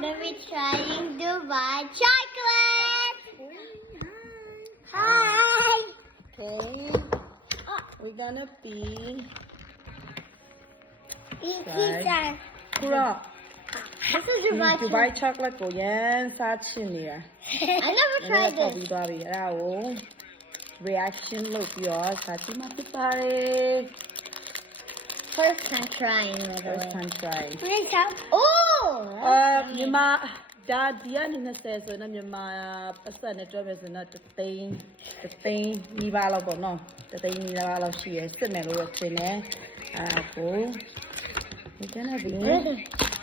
gonna be trying Dubai chocolate. Hi. Okay. We're gonna be Eat Right. pizza. ခုတော့ This is Dubai Dubai chocolate. chocolate ကိုရမ်းစားချင်နေတာ I never နည်းန tried ည်းပေါက် this. ပြီးသွားပြီအဲ့ဒါကို reaction လုပ်ပြီးတော့စားကြည့်မှဖြစ်ပါတယ် First time trying, by the first way. time try Oh! မြန်မာဒါဒီကနေ20ဆိုရင်တော့မြန်မာပတ်စံနဲ့တွဲမယ်ဆိုရင်တော့တစ်သိန်းနီးပါးလောက်ပေါ့နော်တစ်သိန်းနီးပါးလောက်ရှိရယ်စစ်မယ်လို့တော့ထင်တယ်အဲ့ဒါကိုဒီကနေ့ဒီ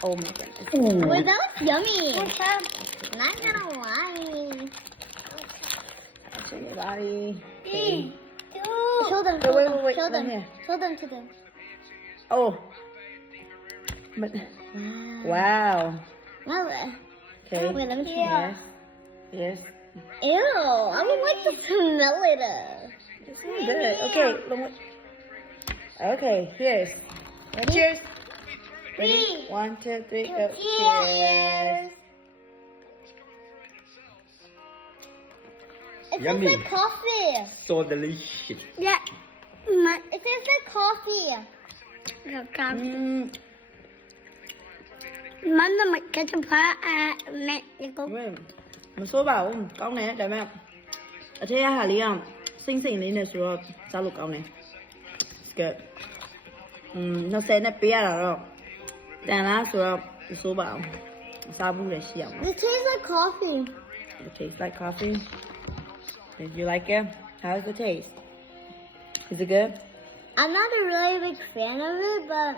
oh my goodness Wait, that looks yummy. Not gonna lie. အချင်းတွေပါရီ Show them. Wait, Show them. come here. Show them to them. oh but wow Wow. okay Wait, let me see. yes yes Ew, I would like to smell it. it's really good okay okay cheers cheers ready 1 2 3 go cheers It Yummy. tastes like coffee. So delicious. Yeah. It tastes like coffee. Mama, my ketchup Mexico. မစိုးပါဘူးကောင်းတယ်ဒါပေမဲ့အထက်ကဟာလေးကစိမ့်စိမ့်လေးနဲ့ဆိုတော့စားလို့ကောင်းတယ် good 20နဲ့ပေးရတာတော့တန်လားဆိုတော့မစိုးပါဘူးစားဘူးလည်းရှိအောင် It tastes like coffee. It tastes like coffee did you like it how's the taste is it good I'm not a really big fan of it, but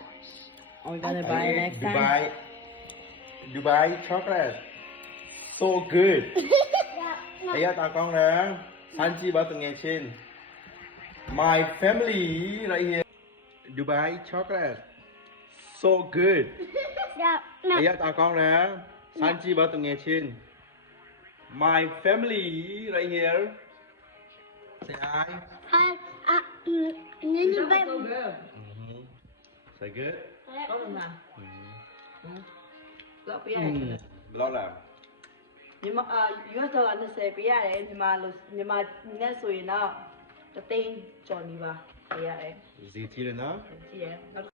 are we gonna buy it next time Dubai chocolate. So good. Đây là tao con nè. Anh chị bảo từng ngày trên. My family right here. Dubai chocolate. So good. yeah, Đây là tao con nè. Anh chị bảo từng ngày trên. My family right here. Say hi. Say good. ကောင်းလားတော့ပေးရ Lo là မြန်မာUS ဒေါ်လာ20ပေးရတယ်မြန်မာနဲ့ဆိုရင်တော့တသိန်းကျော်နေပါပေးရတယ် gì thì là nó. ကြည့်ရ